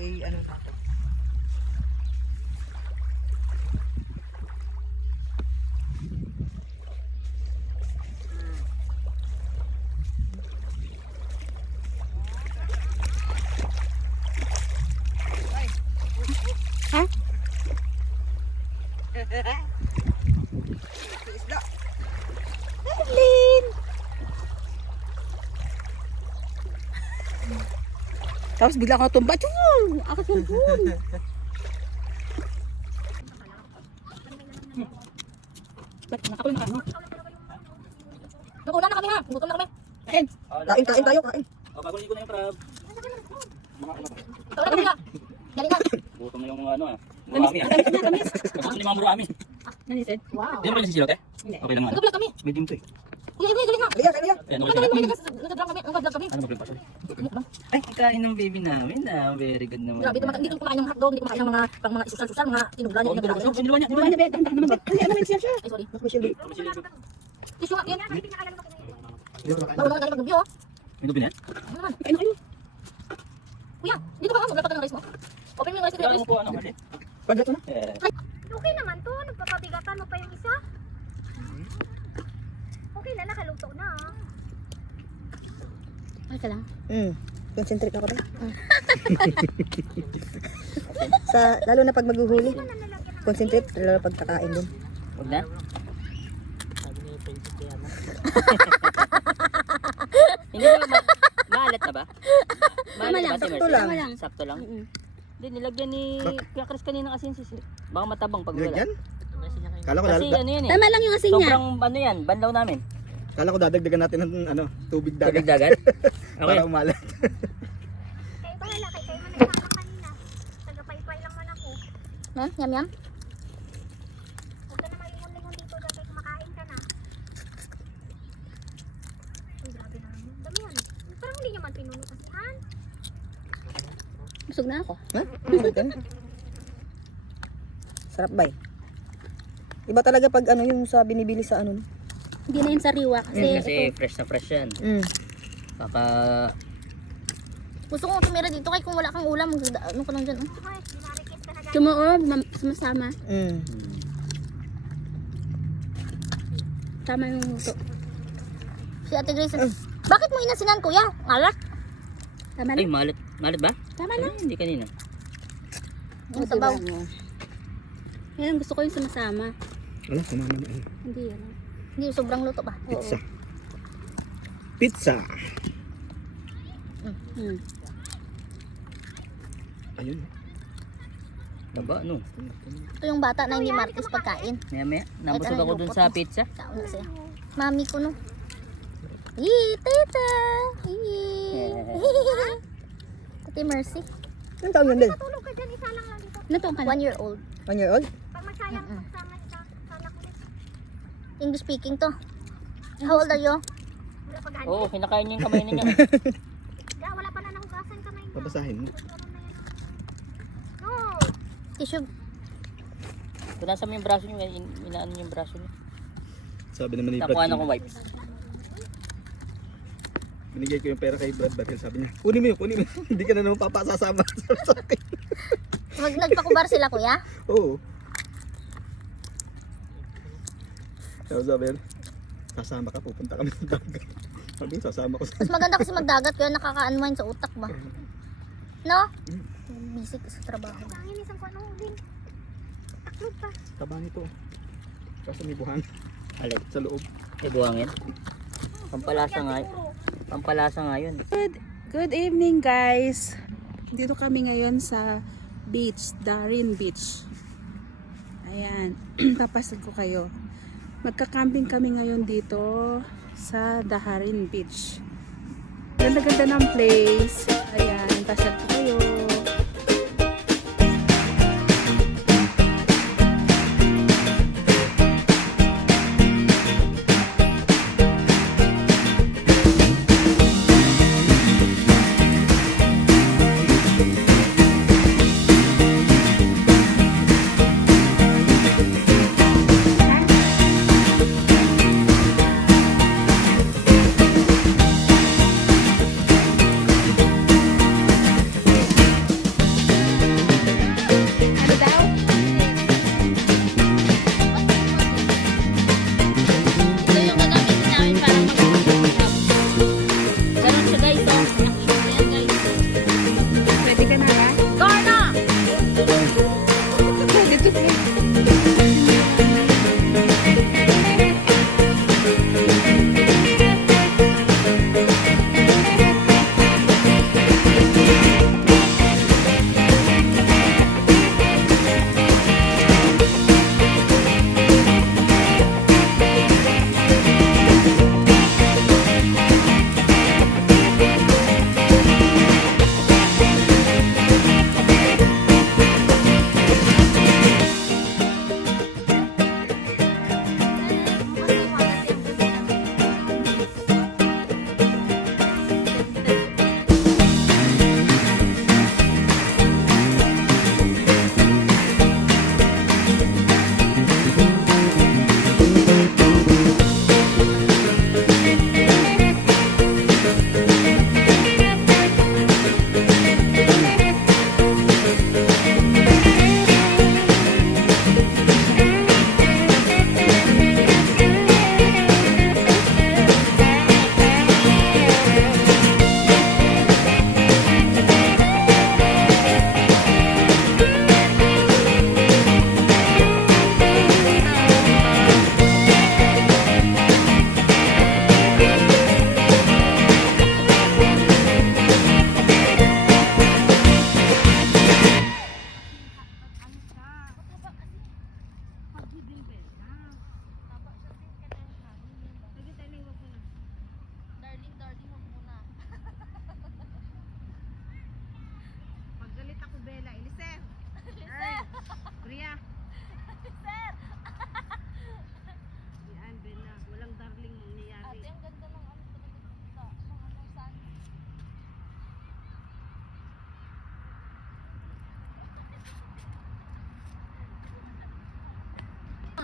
Kay ano na to. Ha? Isda. Lin! Tapos bigla ako tumba. Chun! Ako tumpun. Ba't nakakulo na ano? Nakuha na kami ha. Gutom na kami. Kain. Kain tayo, kain. Bago ligo na yung crab. Ikaw na kami ha. Dali na. Gutom na yung ano ah. Murami ah. Tapos ni mga murami. Nanisid? Wow. Hindi mo rin sisilaw te? Okay lang nga. Nagka-vlog kami. Medium to eh. Kuya, galing nga. Liya, liya. Ayan, Nagka-vlog okay kami. lang. Nagka-vlog kami. Nagka-vlog kami. Ano mag-vlog pa siya? Ay, kikain ng baby namin ah. Very good naman. Grabe, hindi ko kumakain ng hotdog, hindi ko kumakain ng mga pang mga isusal-susal, mga tinugla niya, yung ginagawa niya. Niluwa niya. Diba niya, be? Dahan naman, be. Ay, ano, siya siya. Ay, sorry. Mas masyal. Tissue nga, yan. Bawal na galing magnubyo, oh. May dubi na? Ano naman? Kain na kayo. Kuya, dito ka, wala pa ng rice mo. Open mo yung rice ko, Kaya rice. mo po ano, mali. Pagkat na. Okay naman to, nagpapabigatan mo pa yung isa. Okay na, nakaluto na. Ay, ka lang. Concentrate ako na. Lalo na pag maghuhuli. Concentrate, lalo na pag kakain din. Huwag na? Hindi ba maalat na ba? Maalat ba si Sakto Mercy? lang. Sakto lang? Hindi, nilagyan ni Kuya Chris kanina kasi sisi. Baka matabang pag wala. Nilagyan? Kala ko Kasi ano yan eh. Tama lang yung asin niya. Sobrang ano yan, banlaw namin. Kala ko dadagdagan natin ng ano, tubig Tubig dagat. dagat? Okay. Para umalat. Kayo ba lalaki, kayo man nagsama kanina. Tagapaypay lang man ako. Ha? Yum, yum. Huwag ka na malingon-lingon dito dyan kayo kumakain ka na. Uy, grabe na naman. Dami yan. Parang hindi nyo man pinuno kasihan. Busog na ako. Ha? Sarap ba eh? Iba talaga pag ano yung sa binibili sa ano. Hindi na yung sariwa kasi Kasi ito. fresh na fresh yan. Baka Gusto ko tumira dito kay kung wala kang ulam, ano ka lang dyan. Oh. Ay, dinarikit ka na guys. Tumuo, sumasama. Tama yung luto. Si Ate Grace, bakit mo inasinan kuya? Alak? Tama ay na. malat. Malat ba? Tama na. Ay, hindi kanina. Yung sabaw. Yan, gusto ko yung sumasama. Ano? Kumama na. Hindi yan. Hindi, sobrang luto ba? Pizza. Pizza. Hmm. Ayun. Baba, ano? Ito yung bata na hindi martis pagkain. Maya maya. Nabusog Ito na ako yung dun lupot sa mo. pizza. Kauna siya. Mami ko no. Tita! Ate Mercy. Anong tawag yun din? Tulog ka dyan, isa lang lang dito. Ano to? 1 year old. 1 year old? Pag magsayang sama isa, sana ko ulit. English speaking to. How old are you? Wala pa gani. Oo, kinakain niya yung kamay niya. Wala pa na nahugasan kamay niya. Papasahin mo. No. Tissue. Punasan mo yung braso niya, inaan niyo yung braso niya. Sabi naman ni Nakuha na Brad. ko wipes. Binigay ko yung pera kay Brad Batil. Sabi niya, kunin mo yun, kunin mo. Hindi ka na naman papasasama sa akin. Nagpakubar sila kuya? Oo. Sabi niya, sasama ka, pupunta kami ng dagat. Sabi niya, sasama ko sa... Mas maganda kasi magdagat kaya nakaka-unwind sa utak ba? No? Busy ka sa trabaho. Ang isang ko ano din. Taklog pa. Taba nito. Kaso may buhang Alay, sa loob. may buhangin. Pampalasa nga. Pampalasa nga yun. Good evening guys. Dito kami ngayon sa beach, Darin Beach. Ayan, papasok ko kayo. Magka-camping kami ngayon dito sa Darin Beach. Ganda-ganda ng place. Ayan, pasok ko kayo.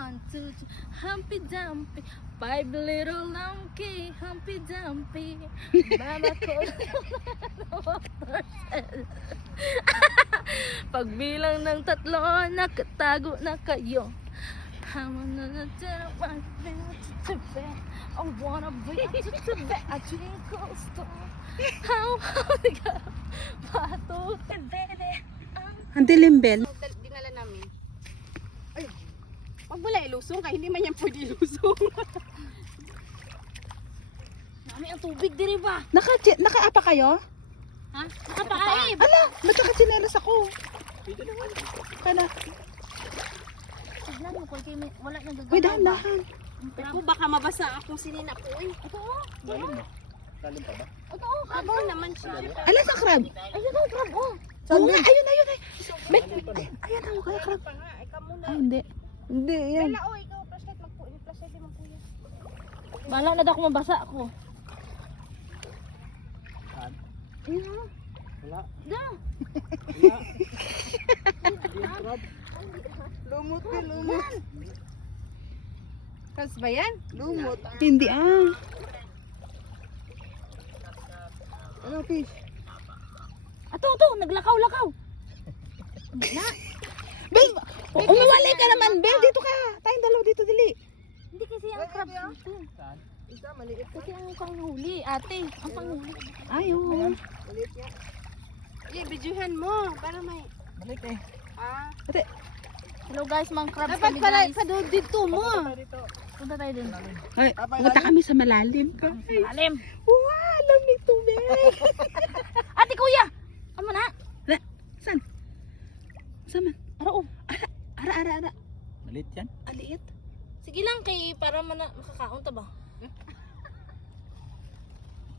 1, 2, 3. Humpy Dumpy, 5 little monkey, Humpy Dumpy. Mama ko pagbilang ng 3, nakatago na kayo. I wanna be to be a twinkle star. How ka pato baby. Ang dilim, Bel. Dinala namin. Ay, wag mo lang ilusong ka, hindi man yan pwede ilusong. Mami, ang tubig diri ba? Nakaapa kayo? Ha? Nakapaib. Ala, ba't nakatsinelas ako? Kana. Tignan mo, kung wala nang gagawin. Uy, dahan-dahan. Ako, baka mabasa akong sinina ko eh. Ito, Lalim pa ba? Habang naman siya. Ala, sa crab. ayun ang crab, oh. Oo nga, ayun. May, ayan ako, kaya crab. Pa nga, ikaw muna. Ay, hindi. Hindi, yan. Wala, oh, ikaw, flashlight magpuyo. Flashlight din magpuyo. Bahala na daw kung mabasa ako. Saan? Ayun. Wala. Da. Lumot. Kas ba yan? Lumot. Hindi, Ano, fish? Ato, naglakaw-lakaw. Bel, umawalay ka naman, Bel. Dito ka. Tayong dalaw dito, dili. Hindi kasi ang crab dito. Saan? Isa, maliit. Kasi ang panghuli, ate. Ang panghuli. Ayun. Maliit niya. Sige, videohan mo. Para may... Balik eh. Ah. Hello guys, mga crabs Dapat kami pala guys. sa doon dito mo. Punta tayo dun. Ay, punta kami sa malalim. Alim. Wow, lamig tubig. Ate kuya! Ano na? Saan? Saan man? Ara, oh. Ara. Malit yan. Aliit. Sige lang kay para makakaon ta ba?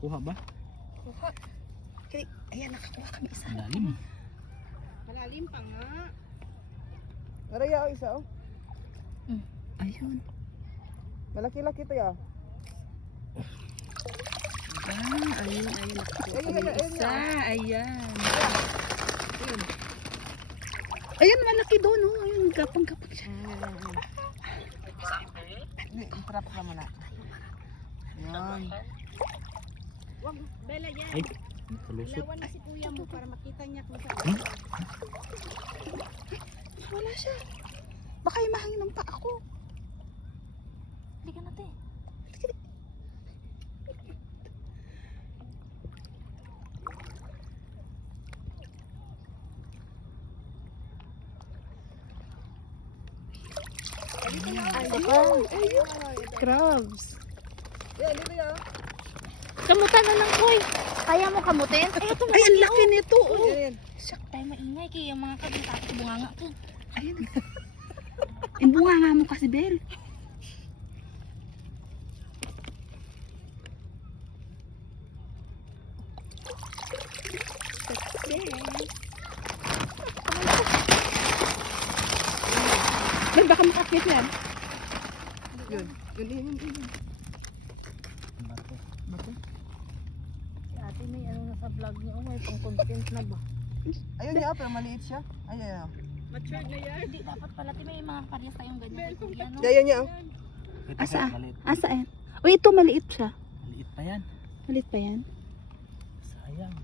Kuha ba? Kaya, ayan, nakakuha kami isa. Lalim. Malalim pa nga. Naraya ako isa oh. Ayun. Malaki-laki to ya. Ayun. Nakakuha kami isa. Ayan. Ayun, malaki doon, oh. Ayun, gapang-gapang siya. Trap ka muna. Yan. Wag, Bella yan. Ay, kalusot. Lawan na si kuya mo para makita niya kung saan. Wala siya. Baka yung mahangin ng paa ko. Hindi ka natin. Ayun. Crabs. Yan, dito ya. Kamutan na lang, Koy. Kaya mo kamutin? Ay, ito Ay, ang laki nito, oh. Yan. Siyak tayo maingay kaya yung mga kabita at bunganga to. Ayun. Yung bunga nga mo kasi, Bel. Bel, baka makakit yan. Yun. Yun. Si ate may ano na sa vlog niya. Oh, may pang content na ba? Ayun niya, pero maliit siya. Ayan. Matured na yan. Hindi, dapat pala may mga parehas tayong ganyan. Kuya, no? Yan niya oh. Asa? Maliit. Asaan? Uy, ito maliit siya. Maliit pa yan. Maliit pa yan. Sayang.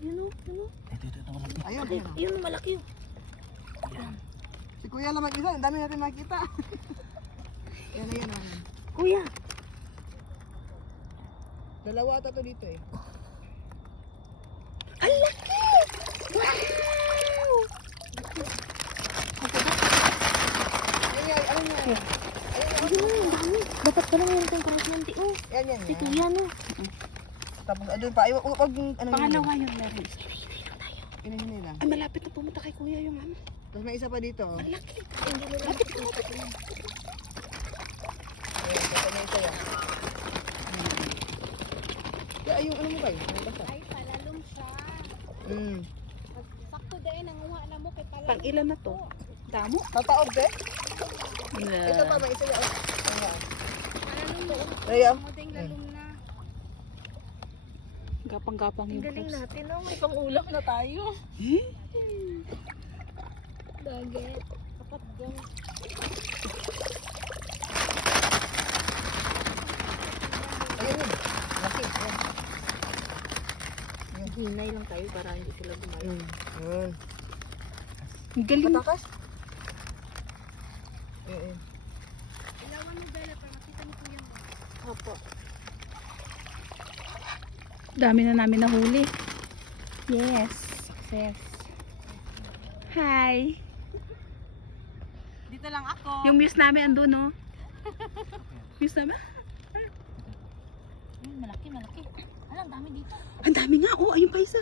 Yun o, yun o. Ito malaki. Ayun. Yun o, malaki o. Si kuya lang mag-isa. Ang dami natin makita. Yan na yan. Kuya. Dalawa ata to dito eh. Ang laki! Wow! Ayun, ano niya? Ayun, ang dami. Dapat pala ngayon itong karasmanti. Oh, Yan. si kuya no. Tapos andun pa. Ay, wag ano Pangalawa yung meron. Inahin lang. Ay, malapit na pumunta kay kuya yung ano. Tapos may isa pa dito oh. Ang laki. Ayun, may isa yan. Ay, yung ano mo ba? Ano basta? Ay, palalong siya. Sakto dahil nanguha na mo kay palalong. Pang ilan na to? Damo? Tataog eh? Ito pa, may isa yan. Palalong doon. Raya. Modeng lalong na. Gapang-gapang yung Galing crabs. natin no, may pang-ulam na tayo. Dagat. Kapat dyan. Ayun yun. Laki. Hinay lang tayo para hindi sila gumayo. Ayun. Ang galing. Patakas. Ayun. Opo. Dami na namin nahuli. Yes. Yes. Hi. Dito lang ako. Yung muse namin andun, no? Muse namin? Malaki, malaki. Alam, dami dito. Ang dami nga. Oh, ayun pa isa.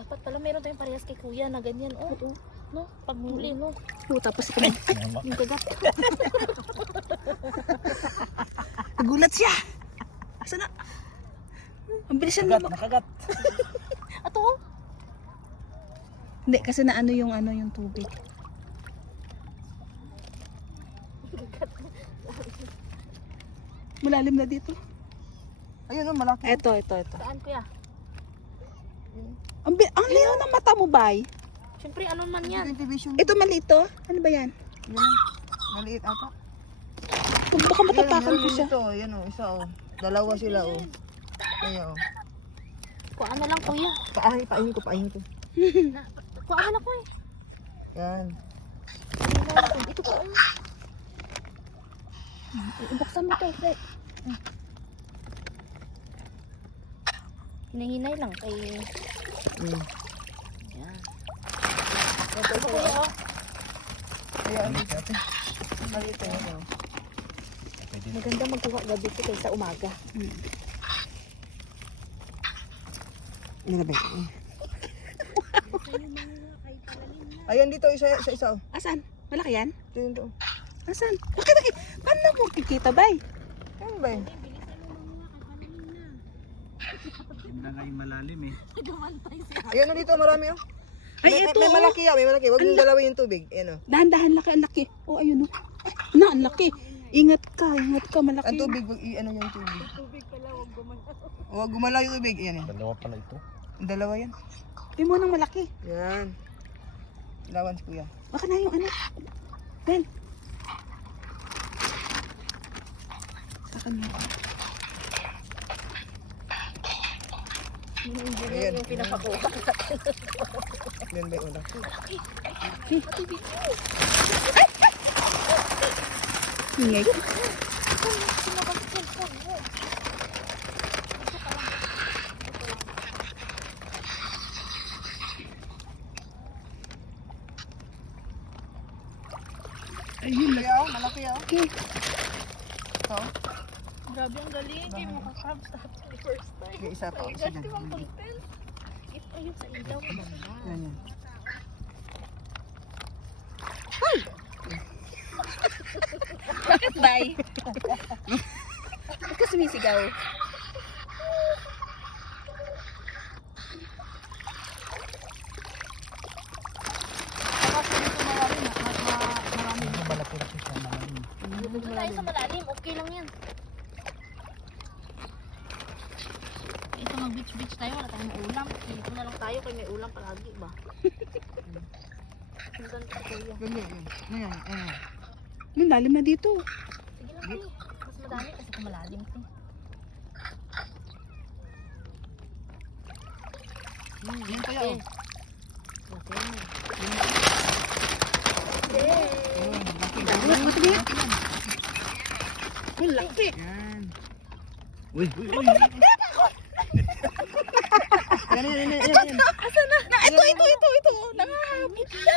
Dapat pala meron tayong parehas kay kuya na ganyan. Oh, no? Paghuli, no? Oh, tapos ito. Yung kagat. Nagulat siya. Asa na? Ang bilis siya naman. Nakagat. Ato, oh. Hindi, kasi na ano yung tubig. Malalim na dito. Ayun, oh, malaki. Ito. Saan, kuya? Ang linaw ng mata mo, bay. Siyempre, ano man yan? Ito yung vision. Ito malito. Ano ba yan? Yan. Maliit ata. Baka matatakan ko siya. Ito, yan oh, isa oh. Dalawa sila oh. Ayan oh. Kuha na lang, kuya. Paahin ko. Kuha na ko eh. Yan. Ito ko. Ibuksan mo to, Fred. Hinahinay lang kay... Mm. Yan. Ito kuya, oh. Ayan, ate. Maliit oh. Maganda magkuha gabi ko kaysa umaga. Ano ba? Ayan dito, isa oh. Asan? Malaki yan? Ito yun to. Asan? Bakit? Paano mo kikita, bay? Ano ba yun? Hindi na nga yung malalim eh. Ayan na dito, marami oh. Ay, ito. May malaki yan, may malaki. Huwag yung dalawin yung tubig. Ayan oh. Dahan-dahan laki, ang laki. Oh, ayun oh. Na, ang laki. Ingat ka, malaki. Ang tubig, ano yung tubig? Tubig pala, huwag gumalaw yung tubig. Ayan eh. Dalawa pala ito. Dalawa yan. Tingnan mo nang malaki. Yan. Ilawan si kuya. Baka na yung ano. Ben. Sa kanya. Ayan. Yung pinapakuha. Yan ba yung laki? Ingay. Ayun, Kaya oh, malaki oh. laki. Ito. Grabe ang galing. Hindi mo makakabs sa first time. Yung isa pa. Isa dyan. Ito yung sa ilaw. Yan yan. Bakit, bay? Bakit ka sumisigaw? Malaki-laki siya malalim. Doon tayo sa malalim. Okay lang yan. Ito mag-beach tayo. Wala tayong ulam. Dito na lang tayo kaya may ulam palagi ba? Ang ganda ko kuya. Ganyan. Yan. Yan. May lalim na dito. Sige lang kuya. Mas madami kasi kung malalim ito. Yan kaya oh. Okay. Ang laki. Yan. Uy. Yan. Asa na? Ito. Nangahabit siya.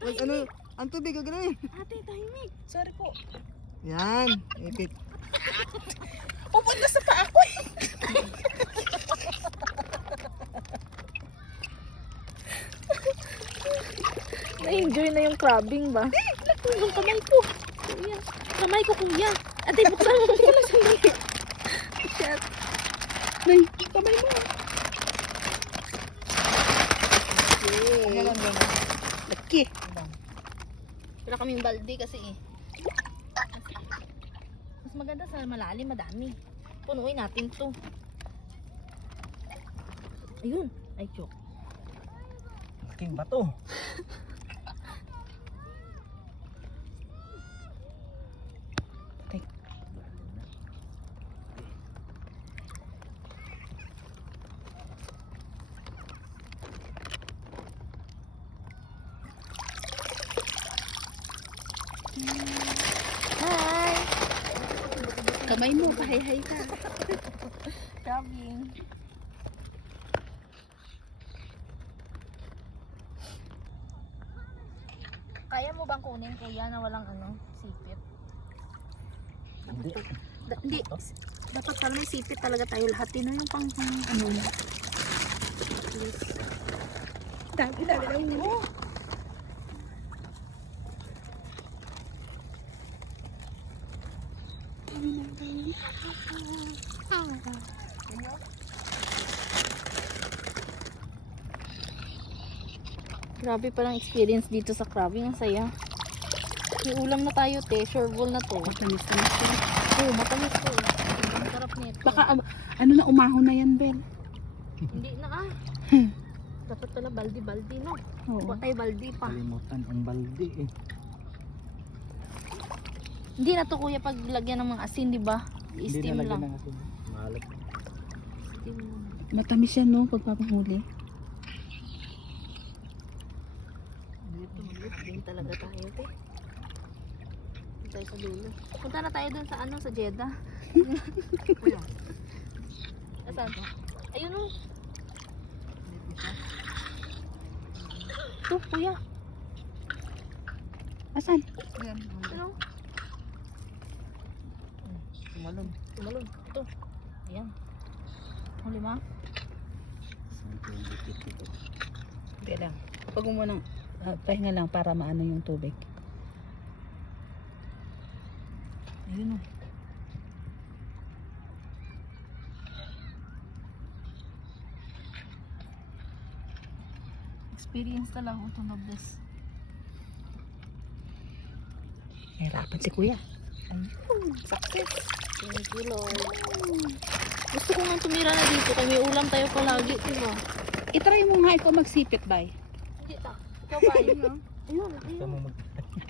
Wag, ano, ang tubig, gagawin. Ate, tahimik. Sorry po. Yan. Ipit. Pupunta sa paa ko. Na-enjoy na yung crabbing ba? Yung kamay ko. Kuya. Kamay ko kuya. Ate, buksan mo. Buksan mo sandali. Shit. Nay, kamay mo. Ganyan. Laki. Wala kaming balde kasi eh. Mas maganda sa malalim, madami. Punuin natin to. Ayun. Ay, joke. Malaking bato. Hi! Kamay mo, pahay-hay ka. Crabbing. Kaya mo bang kunin kuya na walang sipit? Hindi. Hindi. Dapat pala may sipit talaga tayo lahat. Tino yung pang ano. Dami lang mo. Grabe palang experience dito sa crabbing. Ang saya. May ulam na tayo, te. Sureball na to. Matamis na siya. Oo, matamis to. Ang sarap nito. Baka ano na umahon na yan, Bel. Hindi na Dapat pala baldi-baldi, no? Oo. Huwag tayo baldi pa. Kalimutan ang balde eh. Hindi na to kuya pag lagyan ng mga asin, di ba? I-steam lang. ng asin. Maalat. Steam lang. Matamis yan, no? Pagpapahuli. Dito, maliit din talaga tayo, te. Dito tayo sa dulo. Punta na tayo dun sa sa Jeddah. Asan? Ayun, oh. Ito, kuya. Asan? Ano? Tumalon. Tumalon. Ito. Ayan. Huli ma? Hindi lang. Pag mo munang pahinga lang para maano yung tubig. Ayun, oh. Experience talaga ito na this. Hirapan si kuya. Success. Thank you, Lord. Gusto ko nga tumira na dito kaya may ulam tayo palagi, diba? I-try mo nga ikaw magsipit, bay. Hindi ta. Ikaw ba? Ayun, ayun.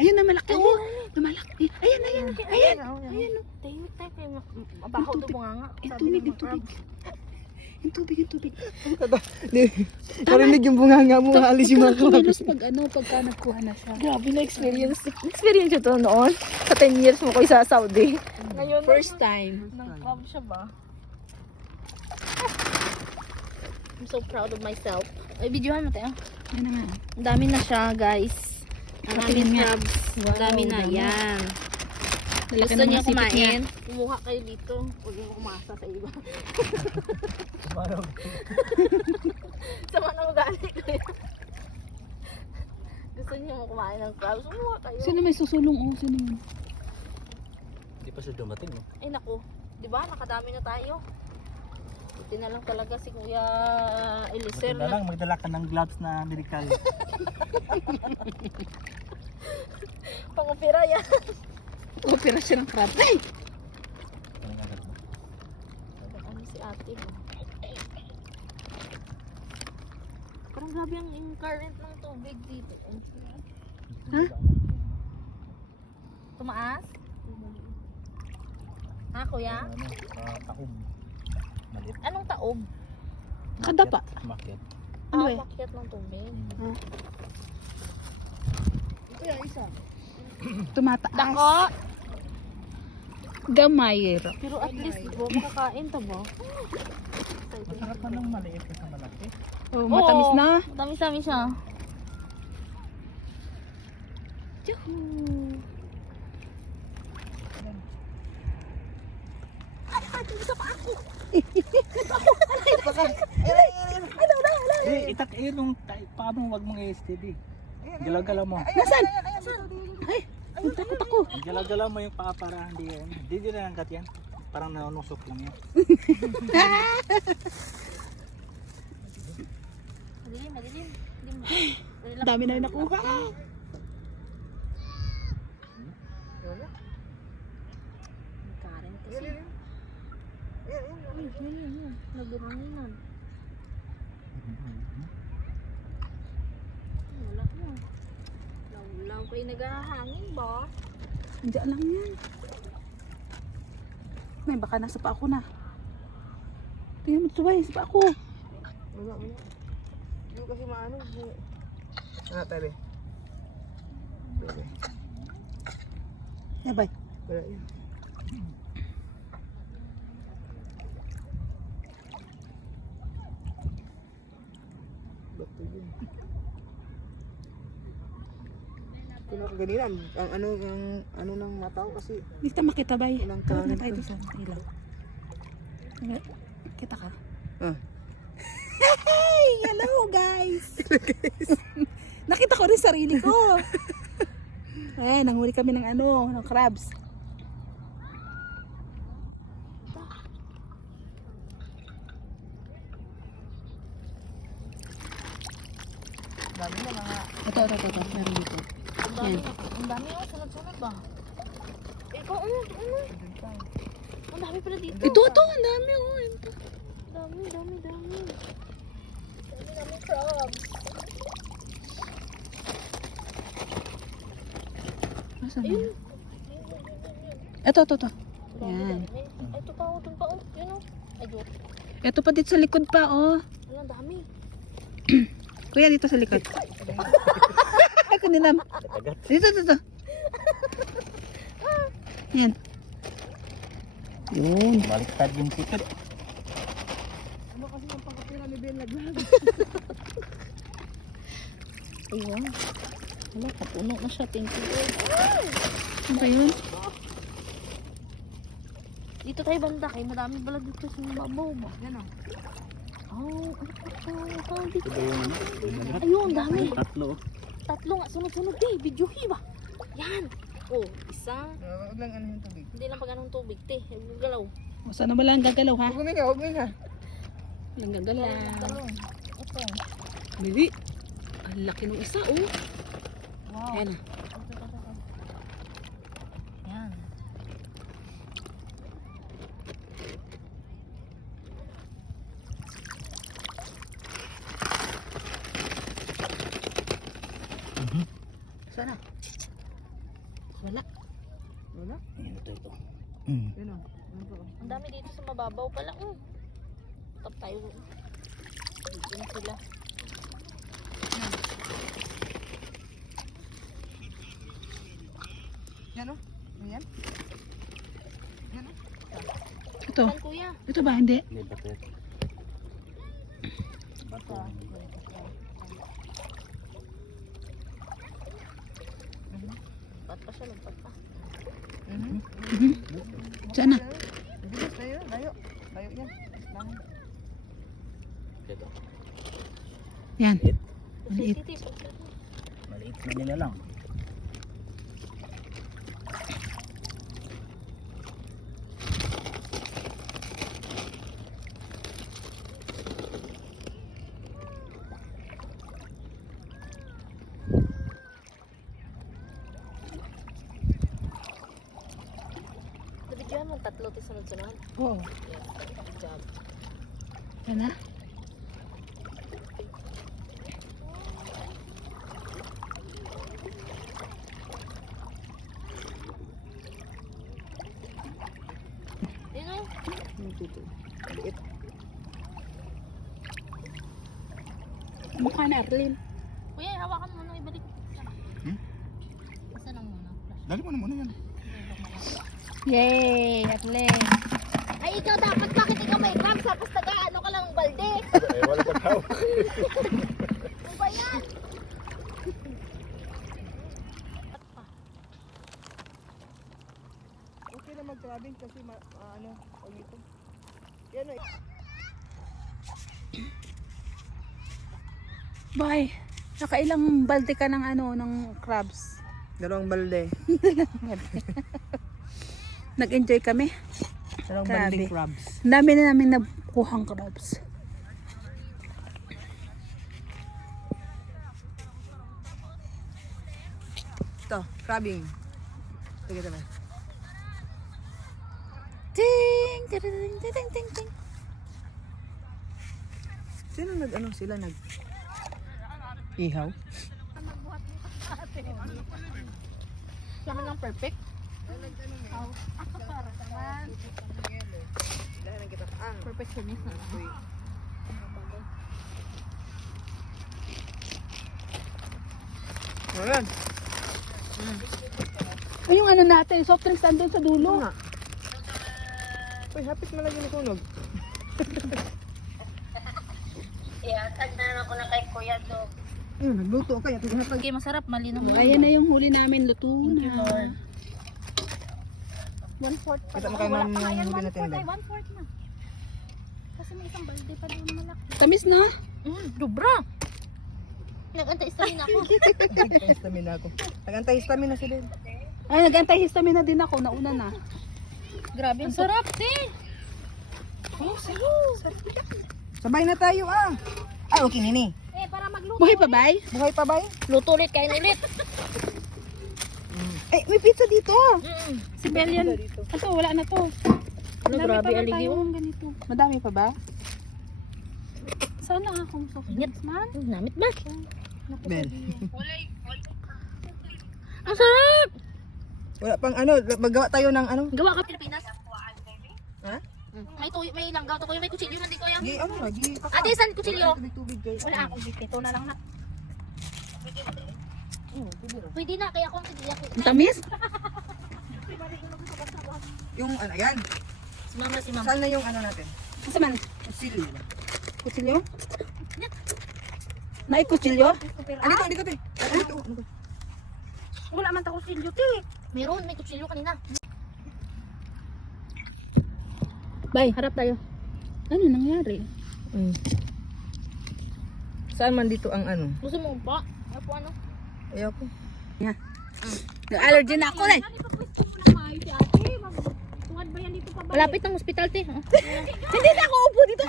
Ayun na malaki. Oh, na malaki. Ayan, ayan. Ayan. Ayan. Tayo, tayo. Kayo mabaho to bunga nga. Yung Sabi tubig, ng yung mga crab. tubig. Yung tubig, yung tubig. Narinig yung bunganga mo, alis yung mga Kumilos pag pagka nagkuha na siya. Grabe na experience. Experience ito noon. Sa 10 years mo ko sa Saudi. Ngayon, First time. nang crab siya ba? I'm so proud of myself. Ay, videohan mo tayo. Yan na nga. Ang dami na siya, guys. Ang aming crabs. Ang dami na. dami. Yan. Lalaki Gusto ng niyo mga sipit niya. kumain? Kumuha kayo dito. Huwag niyo kumasa sa iba. Sama na ugali ko yan. Gusto niyo kumain ng crabs? Kumuha kayo. Sino may susulong? Oh, sino yun? Hindi pa siya dumating, no? Ay naku. Diba? Nakadami na tayo. Buti na lang talaga si Kuya Eliser Buti na na. lang, magdala ka ng gloves na miracle. Pangupira yan. Operasyon ng crab. Ay! Ano si ate? Parang grabe ang current ng tubig dito. Ha? Tumaas? Ha, kuya? Taob. Maliit. Anong taob? Kadapa. Market. Ano eh? Makyat ng tubig. Tumataas. Dako! Gamay. Pero at least, di ba, makakain ta ba? Masarap pa ng maliit sa malaki. Oh, matamis Oo, na. Matamis-tamis siya. Yahoo! Itak nung paano wag mong i-steady. Galaw-galaw mo. Nasaan? Ay! Ang takot ako. Galaw-galaw mo yung paa para hindi yan. Hindi na angkat yan. Parang nanusok lang yan. Madilim, madilim. Madilim. Dami na yung nakuha. Karen kasi. Ay, yun. Naguranginan. Ako kayo naghahangin ba? Hindi lang yan. May baka nasa pa ako na. Tingnan mo subay, sa pa ako. Wala. Hindi kasi maano. Ah, tabi. Tabi. Yabay. Wala yun. Bato yun. Kung ako ganina, ang ano ng mata ko kasi Hindi kita makita bay. Walang Tawag na kanan tayo to. doon sa ilaw. Kita ka? Ah. Hey! Hello guys! Nakita ko rin sarili ko. Eh, nanghuli kami ng ng crabs. dami na mga Ito. Meron dito. Ang dami na. Ang dami oh. Sunod-sunod ba? Ikaw, ano? Ang dami pala dito. Ito, ang dami oh. Dami. Dami crab. Nasaan na? Ito. Yan. Ito pa, doon pa, yun oh. Ayun. Ito pa dito sa likod pa oh. Ang dami. Kuya, dito sa likod. Ako ninam. Dito. Yan. Yun. Baliktad yung sikit. ano kasi yung pangkapira ni Ben naglag. Ayun. Wala, kapuno na siya. Thank you. Ano ba yun? Dito tayo banda kay marami pala dito sa mababaw ba? Yan o. Oh, ano dito? Ito yung Ayun, dami. tatlo. Tatlo nga, sunod-sunod eh. Videohi ba? Yan. Oh, isa. Huwag lang ano yung tubig. Hindi lang pag anong tubig, te. Galaw. O, sana wala ang gagalaw ha? Huwag nga. Walang gagalaw. Talong. Ito. Bibi. Ang laki ng isa oh. Wow. Ayan na. Yan. Sana. Wala. Wala? Ayan, ito. Yan o. Ang dami dito sa mababaw pala. Tap tayo. Dito na sila. Yan o. Yan. Yan o. Ito. Saan kuya? Ito ba? Hindi. Hindi, bato yan. Bato. Pat pa siya, nagpat pa. Sana. Bilis, layo. Layo yan. Lang. Ito. Yan. Maliit. Maliit. Maliit na nila lang. Nabidyohan mo tatlo tayo sunod-sunod. Oo. Good job. Sana. Yun o. Dito. Maliit. Mukha na Arlene. Kuya, hawakan mo nung ibalik. Isa lang muna. Dali mo na muna yan. Yay! Arlene. Ay, ikaw dapat bakit ikaw may crabs tapos taga-ano ka lang balde? Ay, wala pa tao. Ano ba yan? Okay na mag-crabbing kasi ano, pag ito. Yan o. Bye. Nakailang balde ka ng ng crabs. 2 balde. Nag-enjoy kami. 2 Grabe. balding crabs. Ang dami na namin nakuhang crabs. Ito, crabbing. Sige naman. Ting! Ting! Ting! Ting! Ting! Ting! Sino nag-ano sila nag ihaw? Kami lang perfect. Perfectionist na lang. Ayan. Ay, yung ano natin, soft drinks nandun sa dulo. Uy, hapit mo lang yung sunog. Nagluto ka. Okay, masarap. Malinaw. Ayan na yung huli namin, luto na. 1/4 pa Kita lang. mo kay Wala ma'am pa nga yan, yung huli natin, 1/4 ay Ben. 1/4 na. Kasi may isang balde pa doon malaki. Tamis na. Dobra. Nag-antay-stamina ako. Nag-antahistamina ako. Nag-antahistamina si Ben. Ay, nag-antihistamine din ako, nauna na. Grabe, ang sarap, te. Sabay na tayo ah. Ah, okay nini. Eh, para magluto. Buhay pa, bay? Buhay pa ba? Luto ulit, kain ulit. Eh, may pizza dito. Si Belian. Ito, wala na to. Ano, grabe, aligi. Ganito. Madami pa ba? Sana akong soft Ingat. drinks man. Namit ba? Ben. Ang sarap! Wala pang ano, magawa tayo ng ano. Gawa ka Pilipinas? Ha? May tuyo, may langgaw to kuya, may kutsilyo nandito kuya. Gi ano na, gi. Ate, saan kutsilyo? Tubig kayo. Wala akong dito na lang na. Pwede na, kaya akong sige ako. Ang tamis? Yung ano, yan. Si mama, si mama. Saan na yung ano natin? Kasi man, Sili. kutsilyo? Naikutsilyo? Ah, dito, te. Dito. Wala man ta kutsilyo, te. Meron, may kutsilyo kanina. Bay, Harap tayo. ano nangyari? Saan man dito ang ano? Gusto mo pa? Ako ano? Ayoko. Allergy na ako eh. Malapit ng hospital, te. Hindi na ako upo dito.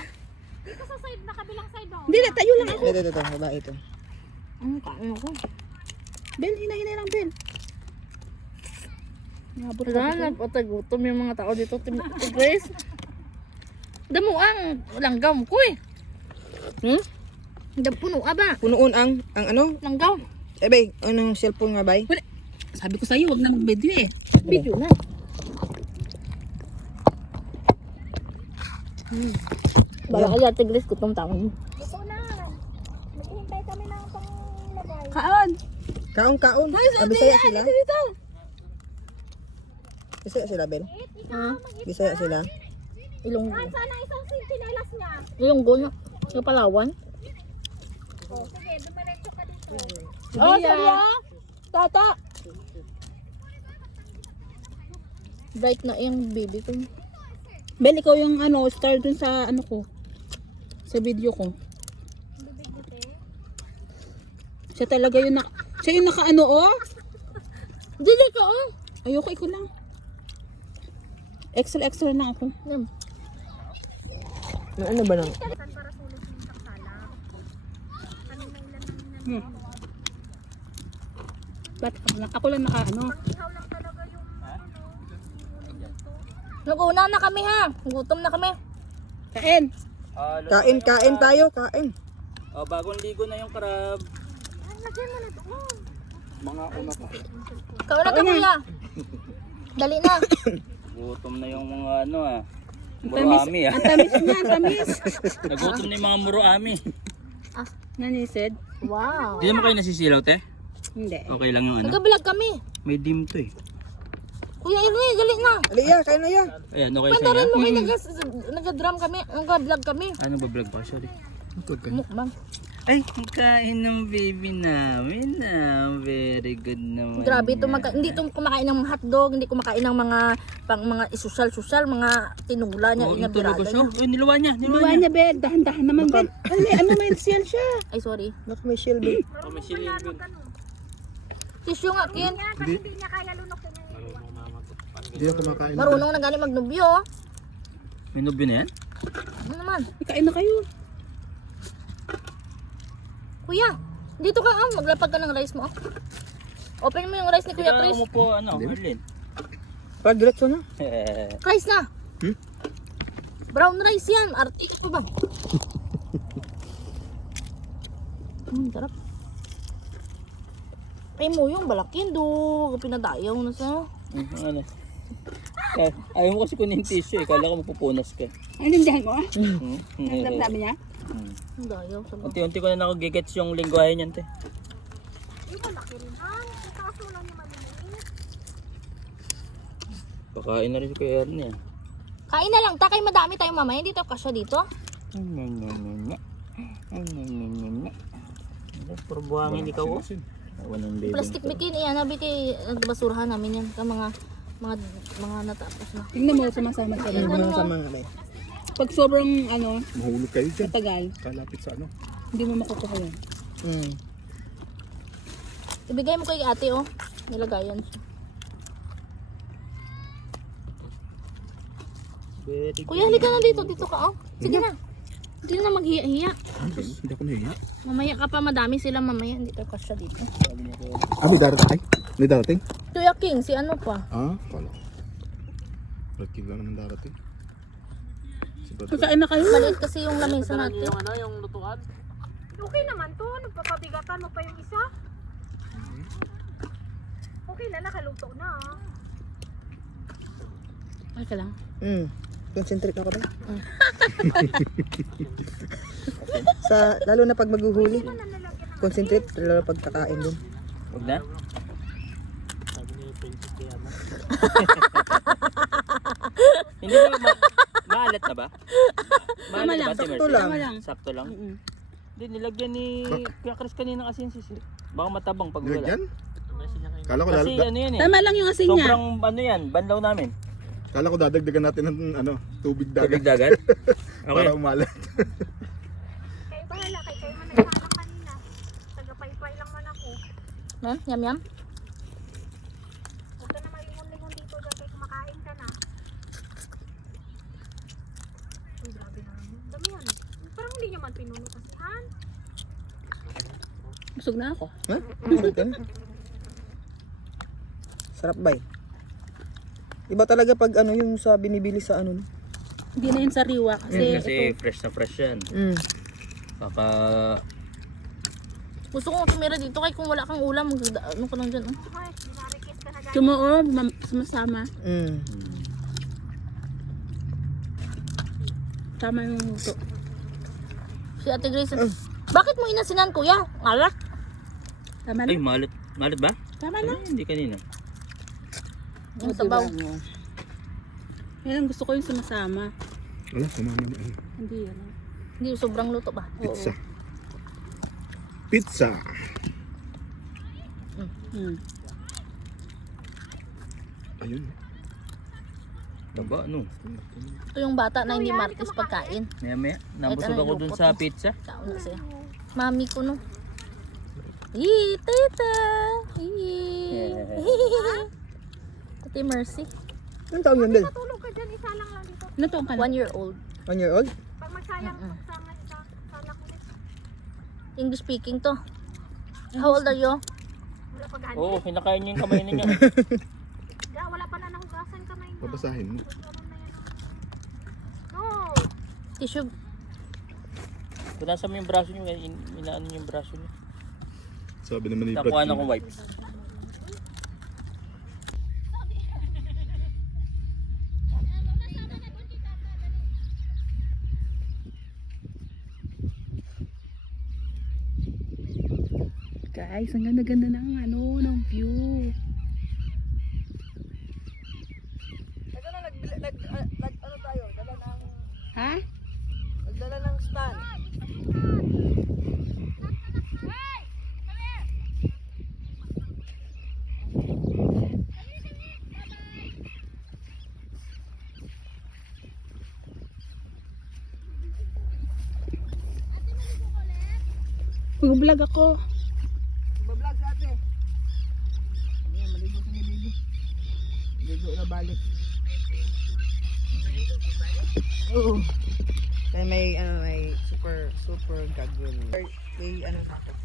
Dito sa side, na kabilang side daw. Hindi na, tayo lang ako. Ito, babae ito. Kain ako. Ben, hinay lang, Ben. Nabot Wala na, patagutom yung mga tao dito. Grace. Damo ang langgam ko eh. Puno ba? Punuon ang ano? Langgam. Eh, bay, anong cellphone nga, bay? Sabi ko sa'yo, wag na mag-video eh. Video na. Bala kaya tigris ko tong taon. Kaon. Kaon. Ah, Bisaya sila? Dito. Bisaya sila, Ben? Ha? Bisaya sila? Ilonggo. Sana isang sinilas niya. Ilonggo na. Yung Palawan. Oh, sorry ah. Tata. Bright na yung baby ko. Ben, ikaw yung ano, star dun sa ano ko. Sa video ko. Siya talaga yung siya yung naka-ano oh. Dili ka oh. Ayoko, ikaw lang. Extra na ako. Ano ba nang? Ba't ako lang naka-ano? Nag-una na kami ha. Gutom na kami. Kain. Kain tayo, kain. Oh, bagong ligo na yung crab. Mga una pa. Kauna ka kuya. Dali na. Gutom na yung mga ano ah. Tamis, Muroami ah. ang tamis niya, ang tamis. Nagutom na yung mga muroami. Nanisid? Wow. Hindi naman kayo nasisilaw te? Hindi. Okay lang yung ano. Nag-vlog kami. May dim to eh. Kuya Irene, dali na. Ali ya, kain na ya. Ayan, okay Pandarin sa'yo. mo kayo nag-drum kami. Nag-vlog kami. Ano ba vlog pa? Sorry. Mukbang. Ay, kain ng baby namin ah. Very good naman. Grabe ito yan. hindi ito kumakain ng mga hotdog, hindi kumakain ng mga mga isosyal-sosyal, mga tinula niya, Oo, yung inabirada talaga siya. niya. Uy, niluwa niya. Diwa niya, Ben. Dahan-dahan naman, Ben. Ano may seal siya. Ay, sorry. Nak may shell, Ben. Oh, may silin. Tissue nga, Kin. Hindi ako kumakain. Marunong na gani magnubyo. Oh. May nubyo na yan? Ano naman? Ikain na kayo. Kuya, dito ka maglapag ka ng rice mo. Open mo yung rice ni Kuya Kaya Chris. umupo ano, Arlene. Pag diretso na. Rice na. Brown rice yan. Artik ko ba? Sarap. Ay mo yung balakin do. Pinadayaw na sa. Ano? Ayaw mo kasi kunin yung tissue eh. Kala ko magpupunas ka. Ano yung dahan mo? Hmm? Ang dami niya? Ang dayaw sa mga. Unti-unti ko na nakagigets yung lingwahe niyan, te. Pakain na rin si Kuya Ernie. Kain na lang, takay madami tayong mamaya. Dito kasya dito. Puro buhangin ikaw oh. Walang baby. Plastic bikini yan, nabiti basurahan namin yan. Ka mga natapos na. Tingnan mo, sumasama sa Ano Ano mo? sa mga alay? Pag sobrang Mahulog kayo dyan. matagal, Kalapit sa ano. hindi mo makukuha yan. Ibigay mo kay ate oh. Nilagayan siya. Very good. Kuya, halika na dito. Dito ka oh. Sige na. Hindi na maghiya-hiya. Hindi ako nahiya. Mamaya ka pa, madami sila mamaya. Hindi tayo kasya dito. May darating ay? May darating? Kuya King, si ano pa? Kala ko. Brad King lang naman darating. Si Brad Pagkain na kayo. Maliit kasi yung lamesa natin. Okay naman to. Nagpapabigatan mo pa yung isa. Okay na, nakaluto na. Ay ka lang. Concentrate ako rin. Lalo na pag maghuhuli. Concentrate, lalo pag kakain din. Huwag na? Hindi ba maalat na ba? Maalat na ba si Mercy? lang. Tama lang. Sakto lang? Hindi, nilagyan ni Kuya Chris kanina asin sisi. Baka matabang pag wala. Nilagyan? Kala ko Kasi ano yan eh. Tama lang yung asin niya. Sobrang ano yan, banlaw namin. Kala ko dadagdagan natin ng ano, tubig Tubig dagat. dagat. Okay. Para umalat. Kayo bahala, kayo man nagsalang kanina. Tagapaypay lang man ako. Yum yum. Huwag ka na malingon-lingon dito dyan kayo kumakain ka na. Uy, grabe na naman. Dami yan. Parang hindi nyo man pinuno kasi, Han. Busog na ako. Ha? Sarap ba eh? Iba talaga pag ano yung sa binibili sa ano. Hindi na yun sariwa kasi Kasi ito. fresh na fresh yan. Baka Gusto kong tumira dito kay kung wala kang ulam. Ano ko lang dyan oh. Hoy, dinarikis ka na dyan. Tumuo, sumasama. Tama yung luto. Si Ate Grace. Bakit mo inasinan kuya? Alak. Tama ay na. malat. Malat ba? Tama na. Ay, hindi kanina. Yung sabaw. Yan ang gusto ko yung sumasama. Wala, sumama na. Hindi yan. Hindi sobrang luto ba? Pizza. Pizza. Ayun. Taba, no? Ito yung bata na hindi martis pagkain. Maya, nabusog ako dun sa pizza. Kauna siya. Mami ko no. Yee, tita. Yee. Ate Mercy. Anong taon yun din? Tulog ka dyan, isa lang lang dito. Ano to ang 1 year old. 1 year old? Pag magsayang, magsama isa, salak ulit. English speaking to. How old are you? Wala pag gani. Oo, kinakain niya yung kamay niya. Wala pa na nahugasan kamay mo. Babasahin mo. No! Tissue. Punasan mo yung braso niyo, inaano niyo yung braso niyo. Sabi naman ni Brad Takuha na King. akong wipes. Guys, ang ganda-ganda ng ng view. Ano tayo? Dala ng, Ha? nagdala ng stand. Mag-vlog ako. Bablog sa ate. Ayan, maligo sa ni baby. Maligo na balik. Oo. Kaya may super gagawin. May ano sa akin.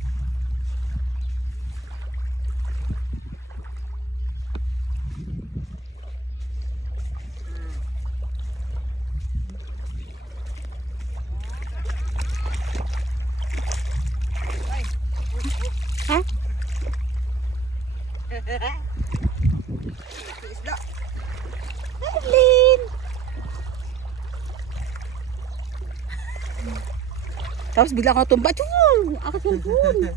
Isda. Arlene! Tapos bigla ako tumba. Tiyung! Akat yung phone.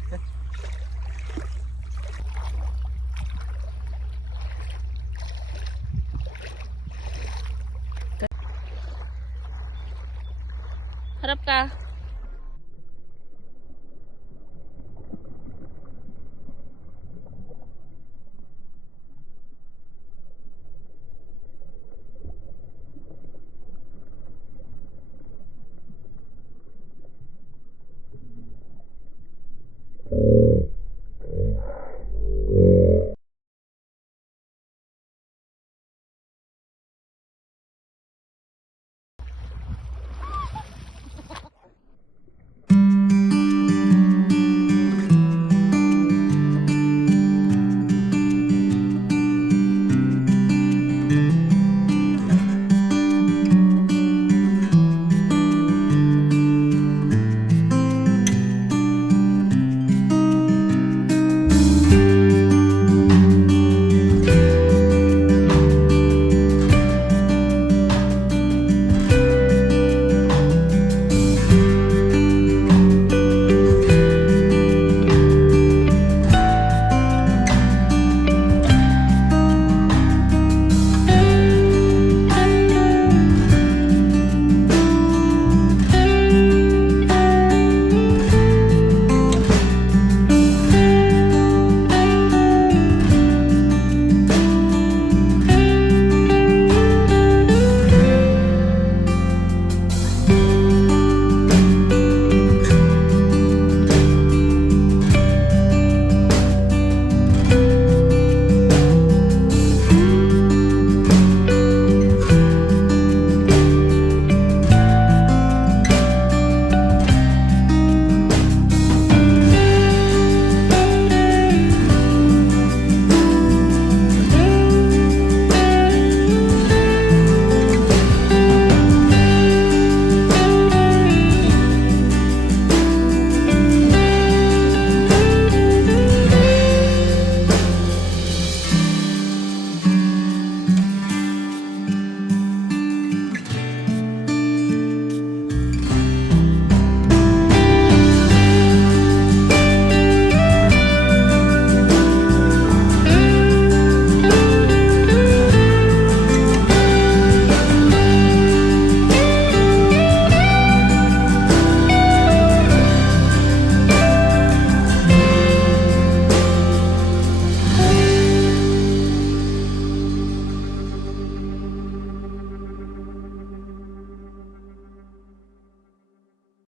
Harap ka.